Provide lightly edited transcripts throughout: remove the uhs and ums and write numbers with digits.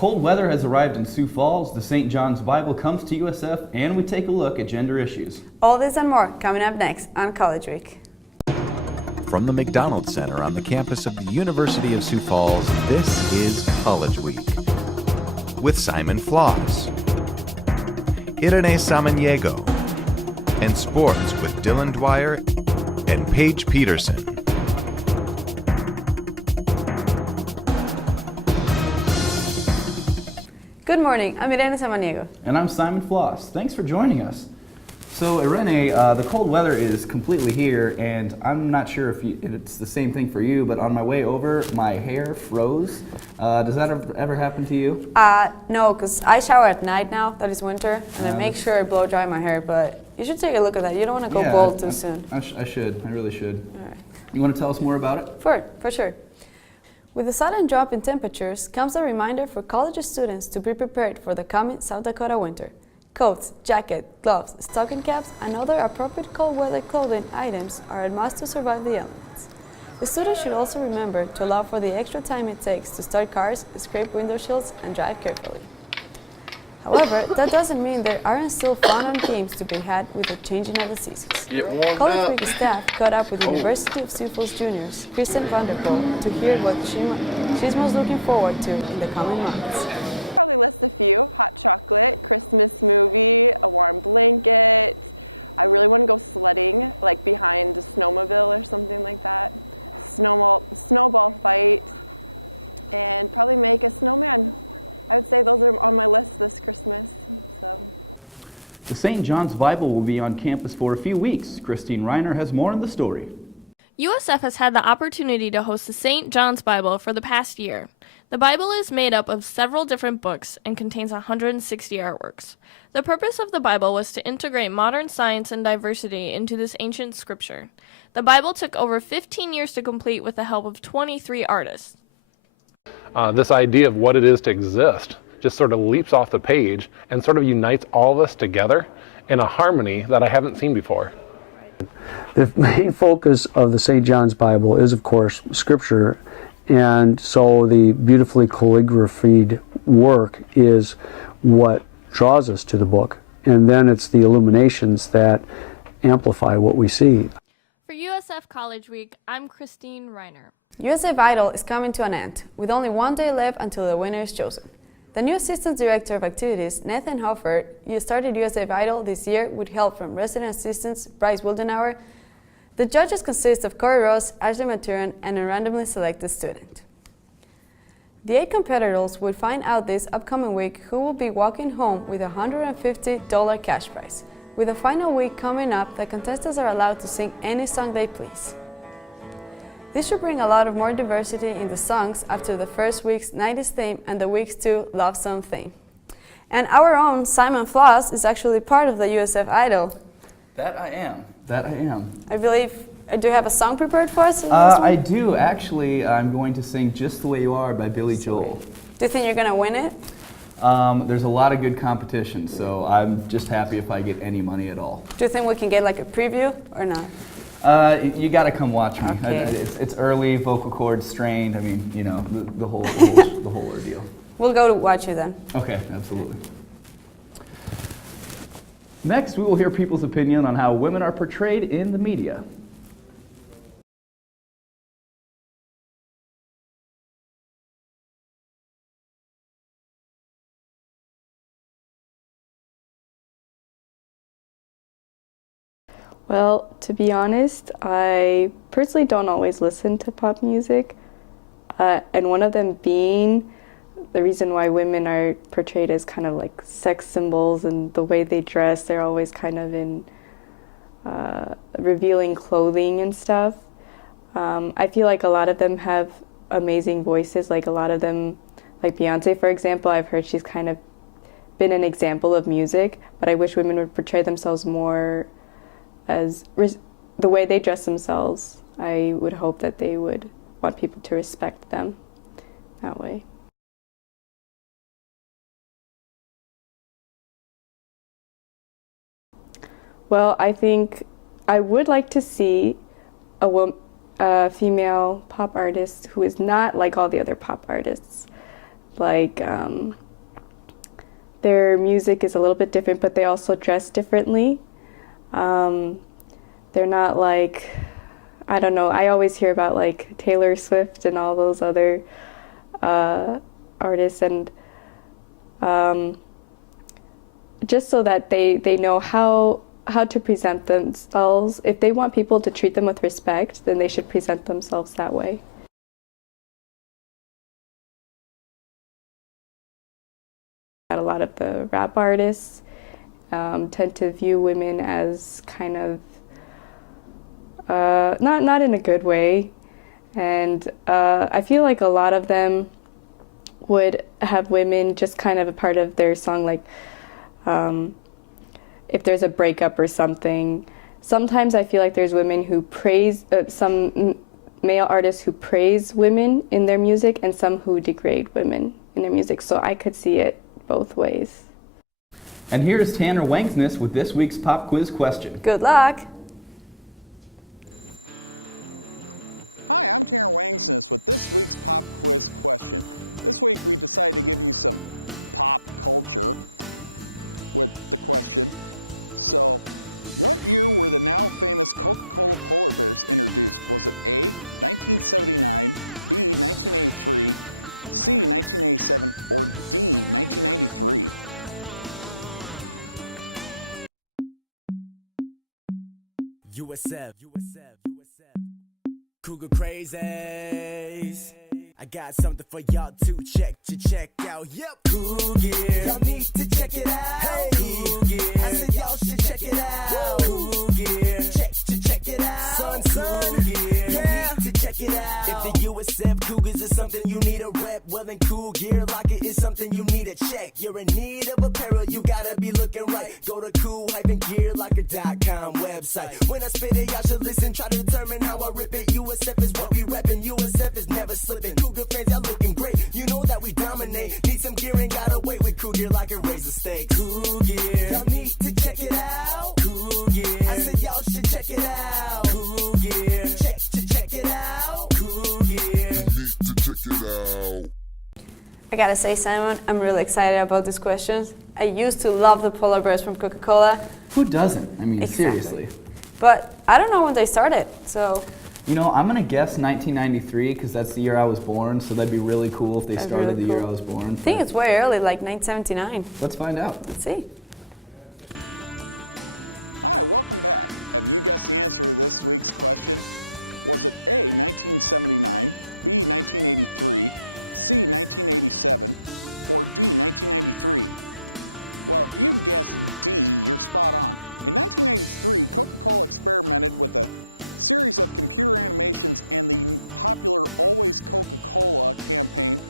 Cold weather has arrived in Sioux Falls, the St. John's Bible comes to USF, and we take a look at gender issues. All this and more coming up next on College Week. From the McDonald Center on the campus of the University of Sioux Falls, this is College Week with Simon Floss, Irene Samaniego, and Sports with Dylan Dwyer and Paige Peterson. Good morning, I'm Irene Samaniego. And I'm Simon Floss. Thanks for joining us. So Irene, the cold weather is completely here, and I'm not sure if it's the same thing for you, but on my way over, my hair froze. Does that ever happen to you? No, because I shower at night now, that is winter, and I make sure I blow dry my hair, but you should take a look at that. You don't want to go bald too soon. I should. I really should. All right. You want to tell us more about it? For sure. With the sudden drop in temperatures comes a reminder for college students to be prepared for the coming South Dakota winter. Coats, jacket, gloves, stocking caps, and other appropriate cold weather clothing items are a must to survive the elements. The students should also remember to allow for the extra time it takes to start cars, scrape window shields, and drive carefully. However, that doesn't mean there aren't still fun and games to be had with the changing of the seasons. College Week staff caught up with the University of Sioux Falls juniors, Kristen Vanderpool, to hear what she's most looking forward to in the coming months. Probably list a few: hot chocolate, Christmas movie, a warm blanket. I really want to go sledding, like behind a snowmobile or something like that. Snowball fight, and probably make a snowman. I would say those are on my list this Christmas. The St. John's Bible will be on campus for a few weeks. Christine Reiner has more on the story. USF has had the opportunity to host the St. John's Bible for the past year. The Bible is made up of several different books and contains 160 artworks. The purpose of the Bible was to integrate modern science and diversity into this ancient scripture. The Bible took over 15 years to complete with the help of 23 artists. This idea of what it is to exist just sort of leaps off the page and sort of unites all of us together in a harmony that I haven't seen before. The main focus of the St. John's Bible is, of course, Scripture, and so the beautifully calligraphied work is what draws us to the book, and then it's the illuminations that amplify what we see. For USF College Week, I'm Christine Reiner. USF Idol is coming to an end, with only one day left until the winner is chosen. The new Assistant Director of Activities, Nathan Hofer, started USF Idol this year with help from resident assistants Bryce Wildenauer. The judges consist of Corey Ross, Ashley Maturin, and a randomly selected student. The 8 competitors will find out this upcoming week who will be walking home with a $150 cash prize. With the final week coming up, the contestants are allowed to sing any song they please. This should bring a lot of more diversity in the songs after the first week's 90s theme and the week's 2 love song theme. And our own Simon Floss is actually part of the USF Idol. That I am. I believe, do you have a song prepared for us? I do, actually. I'm going to sing Just the Way You Are by Billy Joel. Do you think you're going to win it? There's a lot of good competition, so I'm just happy if I get any money at all. Do you think we can get like a preview or not? You got to come watch me. Okay. It's early, vocal cords strained. I mean, you know, the whole ordeal. We'll go to watch you then. Okay, absolutely. Next, we will hear people's opinion on how women are portrayed in the media. Well, to be honest, I personally don't always listen to pop music, and one of them being the reason why women are portrayed as kind of like sex symbols, and the way they dress, they're always kind of in revealing clothing and stuff. I feel like a lot of them have amazing voices, like a lot of them, like Beyonce, for example, I've heard she's kind of been an example of music, but I wish women would portray themselves more as the way they dress themselves. I would hope that they would want people to respect them that way. Well, I think I would like to see a female pop artist who is not like all the other pop artists. like their music is a little bit different, but they also dress differently. They're not like, I don't know, I always hear about like Taylor Swift and all those other artists, and just so that they know how to present themselves. If they want people to treat them with respect, then they should present themselves that way. A lot of the rap artists tend to view women as kind of not in a good way, and I feel like a lot of them would have women just kind of a part of their song, like if there's a breakup or something. Sometimes I feel like there's women who praise, some male artists who praise women in their music, and some who degrade women in their music. So I could see it both ways. And here's Tanner Wangsness with this week's pop quiz question. Good luck! Hi, I'm Tanner Wangsness with this week's pop quiz question. This week we decided to give you some pop culture with the question. So, what year were the now famous Coca-Cola polar bears introduced? Was it A, 1979, B, 1983, C, 1987, or D, 1993? USF, Cougar crazies. I got something for y'all to check out. Yep, cool gear. Y'all need to check it out. Hey, cool gear. I said y'all should check it out. Cool gear. Check it out. Son. Cool gear. Yeah. You need to check it out. If the USF Cougars is something you need a rep, well then Cool Gear Locker is something you need to check. You're in need of apparel, you gotta be looking right. Go to cool-gearlocker.com website. When I spit it, y'all should listen. Try to determine how I rip it. USF is what we reppin'. USF is never slipping. Cougar fans, y'all looking great. You know that we dominate. Need some gear and gotta wait with Cool Gear Locker. Raise the stakes. Cool Gear. Y'all need to check it out. Cool Gear. I said y'all should check it out. Cool Gear. Check it out. Cool Gear. You need to check it out. I gotta say, Simon, I'm really excited about these questions. I used to love the polar bears from Coca-Cola. Who doesn't? I mean, Exactly. seriously. But I don't know when they started, so... You know, I'm gonna guess 1993 because that's the year I was born, so that'd be really cool if they That'd be started really the year cool. I was born. I think it's way early, like 1979. Let's find out. Let's see. Hi, welcome back. Have you guessed the answer to this week's question? Was it A, 1979, B, 1983, C, 1987, or D, 1993? Well, if you guessed D, you're spot on. In 1983, Coca-Cola experimented with a series of computer animations and the popular Always Coca-Cola campaign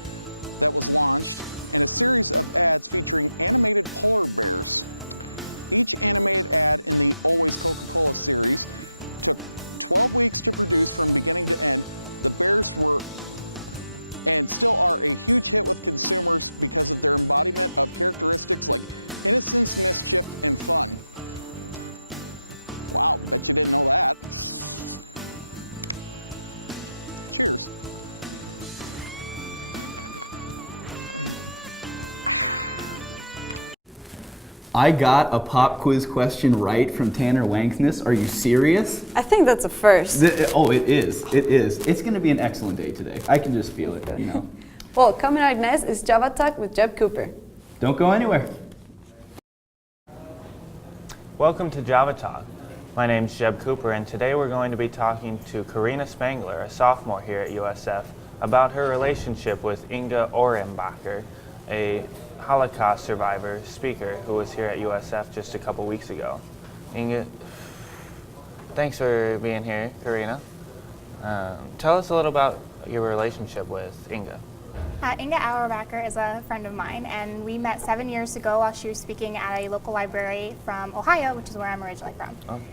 that was launched, and a series of ads featuring animated polar bears. Each animated ad in the Always Coca-Cola series took 12 weeks to produce from beginning to end. The bears were and still are a huge hit with consumers because of their embodiment of characteristics like innocence, mischief, and fun. Wow, bet you didn't know that. Cheers. I got a pop quiz question right from Tanner Wangsness. Are you serious? I think that's a first. Oh, it is. It is. It's going to be an excellent day today. I can just feel it, you know. Well, coming out next is Java Talk with Jeb Cooper. Don't go anywhere. Welcome to Java Talk. My name's Jeb Cooper, and today we're going to be talking to Karina Spangler, a sophomore here at USF, about her relationship with Inga Orenbacher, a Holocaust survivor speaker who was here at USF just a couple weeks ago. Inga, thanks for being here, Karina. Tell us a little about your relationship with Inga. Inga Auerbacher is a friend of mine, and we met 7 years ago while she was speaking at a local library from Ohio, which is where I'm originally from. Okay.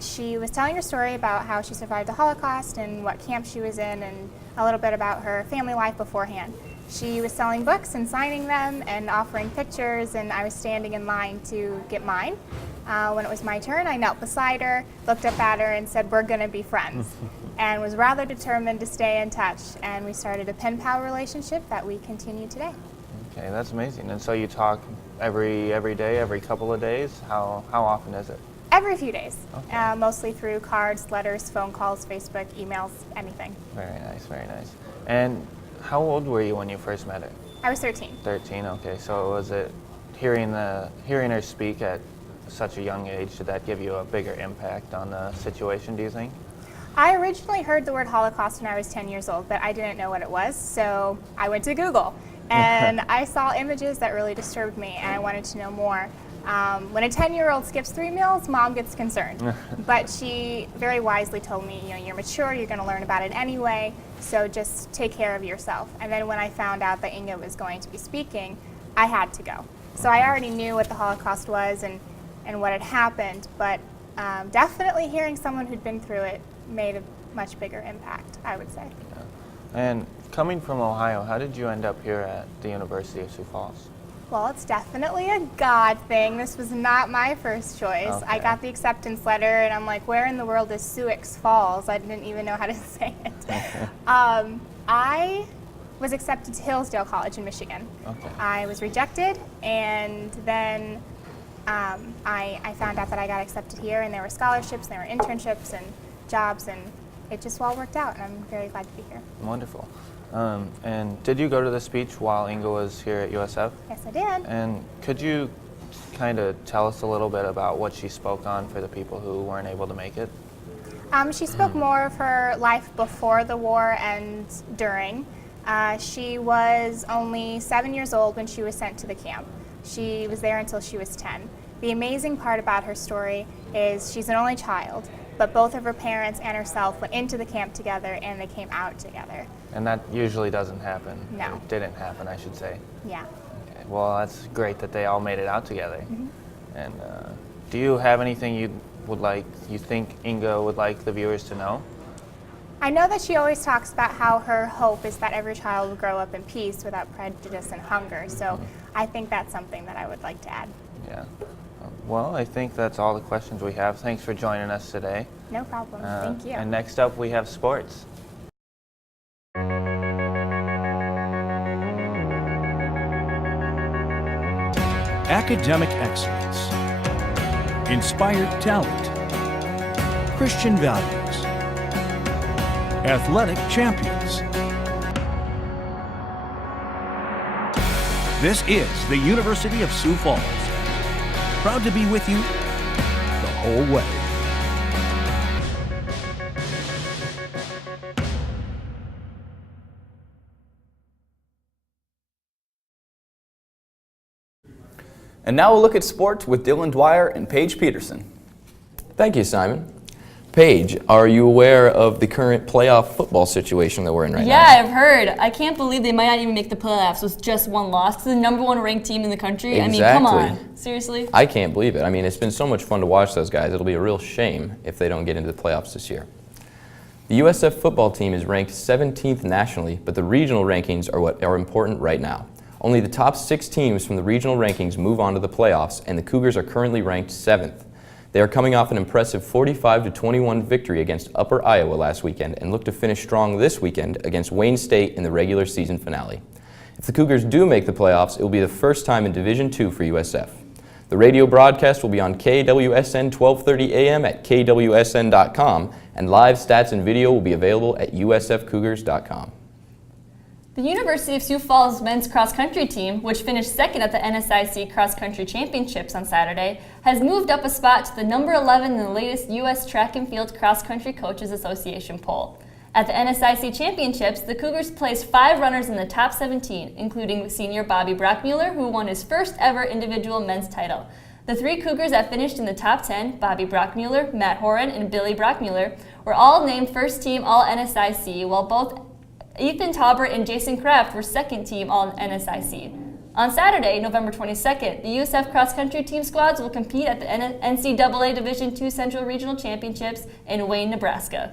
She was telling her story about how she survived the Holocaust and what camp she was in, and a little bit about her family life beforehand. She was selling books and signing them and offering pictures, and I was standing in line to get mine. When it was my turn, I knelt beside her, looked up at her, and said, "We're going to be friends." and was rather determined to stay in touch. And we started a pen pal relationship that we continue today. Okay, that's amazing. And so you talk every day, every couple of days? How often is it? Every few days, Okay. mostly through cards, letters, phone calls, Facebook, emails, anything. Very nice, very nice. And how old were you when you first met her? I was 13. 13, okay. So was it hearing her speak at such a young age, did that give you a bigger impact on the situation, do you think? I originally heard the word Holocaust when I was 10 years old, but I didn't know what it was, so I went to Google. And I saw images that really disturbed me, and I wanted to know more. When a 10-year-old skips 3 meals, Mom gets concerned. But she very wisely told me, you're mature, you're going to learn about it anyway, so just take care of yourself. And then when I found out that Inga was going to be speaking, I had to go. So I already knew what the Holocaust was and what had happened, but definitely hearing someone who'd been through it made a much bigger impact, I would say. Yeah. And coming from Ohio, how did you end up here at the University of Sioux Falls? Well, it's definitely a God thing. This was not my first choice. Okay. I got the acceptance letter, and I'm like, where in the world is Sioux Falls? I didn't even know how to say it. I was accepted to Hillsdale College in Michigan. Okay. I was rejected, and then I found out that I got accepted here, and there were scholarships, and there were internships and jobs, and it just all worked out, and I'm very glad to be here. Wonderful. And did you go to the speech while Inga was here at USF? Yes, I did. And could you kind of tell us a little bit about what she spoke on for the people who weren't able to make it? She spoke more of her life before the war and during. She was only 7 years old when she was sent to the camp. She was there until she was 10. The amazing part about her story is she's an only child, but both of her parents and herself went into the camp together and they came out together. And that usually doesn't happen. No. It didn't happen, I should say. Yeah. Okay. Well, that's great that they all made it out together. Mm-hmm. And do you have anything you think Inga would like the viewers to know? I know that she always talks about how her hope is that every child will grow up in peace without prejudice and hunger. So I think that's something that I would like to add. Yeah. Well, I think that's all the questions we have. Thanks for joining us today. No problem. Thank you. And next up, we have sports. Academic excellence, inspired talent, Christian values, athletic champions. This is the University of Sioux Falls. Proud to be with you the whole way. And now we'll look at sports with Dylan Dwyer and Paige Peterson. Thank you, Simon. Paige, are you aware of the current playoff football situation that we're in right now? Yeah, I've heard. I can't believe they might not even make the playoffs with just one loss to the #1 ranked team in the country. Exactly. I mean, come on. Seriously? I can't believe it. I mean, it's been so much fun to watch those guys. It'll be a real shame if they don't get into the playoffs this year. The USF football team is ranked 17th nationally, but the regional rankings are what are important right now. Only the top 6 teams from the regional rankings move on to the playoffs, and the Cougars are currently ranked 7th. They are coming off an impressive 45-21 victory against Upper Iowa last weekend and look to finish strong this weekend against Wayne State in the regular season finale. If the Cougars do make the playoffs, it will be the first time in Division II for USF. The radio broadcast will be on KWSN 1230 AM at kwsn.com, and live stats and video will be available at usfcougars.com. The University of Sioux Falls men's cross-country team, which finished second at the NSIC Cross-Country Championships on Saturday, has moved up a spot to the number 11 in the latest U.S. Track and Field Cross-Country Coaches Association poll. At the NSIC Championships, the Cougars placed 5 runners in the top 17, including senior Bobby Brockmuller, who won his first ever individual men's title. The 3 Cougars that finished in the top 10, Bobby Brockmuller, Matt Horan, and Billy Brockmuller, were all named first team All-NSIC, while both Ethan Tauber and Jason Kraft were second team All-NSIC. On Saturday, November 22nd, the USF cross-country team squads will compete at the NCAA Division II Central Regional Championships in Wayne, Nebraska.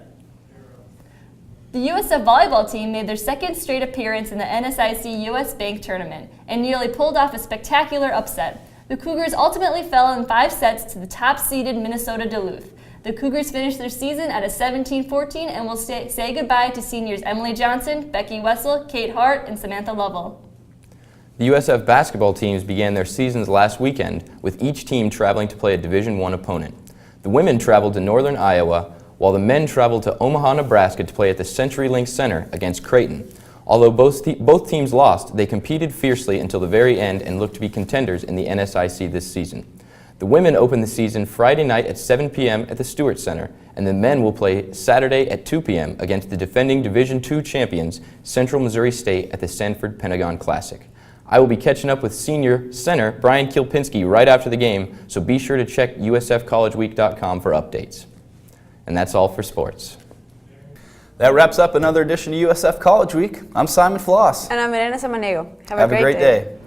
The USF volleyball team made their second straight appearance in the NSIC US Bank Tournament and nearly pulled off a spectacular upset. The Cougars ultimately fell in 5 sets to the top-seeded Minnesota Duluth. The Cougars finished their season at a 17-14 and will say goodbye to seniors Emily Johnson, Becky Wessel, Kate Hart, and Samantha Lovell. The USF basketball teams began their seasons last weekend, with each team traveling to play a Division I opponent. The women traveled to northern Iowa, while the men traveled to Omaha, Nebraska to play at the CenturyLink Center against Creighton. Although both teams lost, they competed fiercely until the very end and looked to be contenders in the NSIC this season. The women open the season Friday night at 7 p.m. at the Stewart Center, and the men will play Saturday at 2 p.m. against the defending Division II champions, Central Missouri State, at the Sanford Pentagon Classic. I will be catching up with senior center Brian Kielpinski right after the game, so be sure to check usfcollegeweek.com for updates. And that's all for sports. That wraps up another edition of USF College Week. I'm Simon Floss. And I'm Elena Samanego. Have a great day.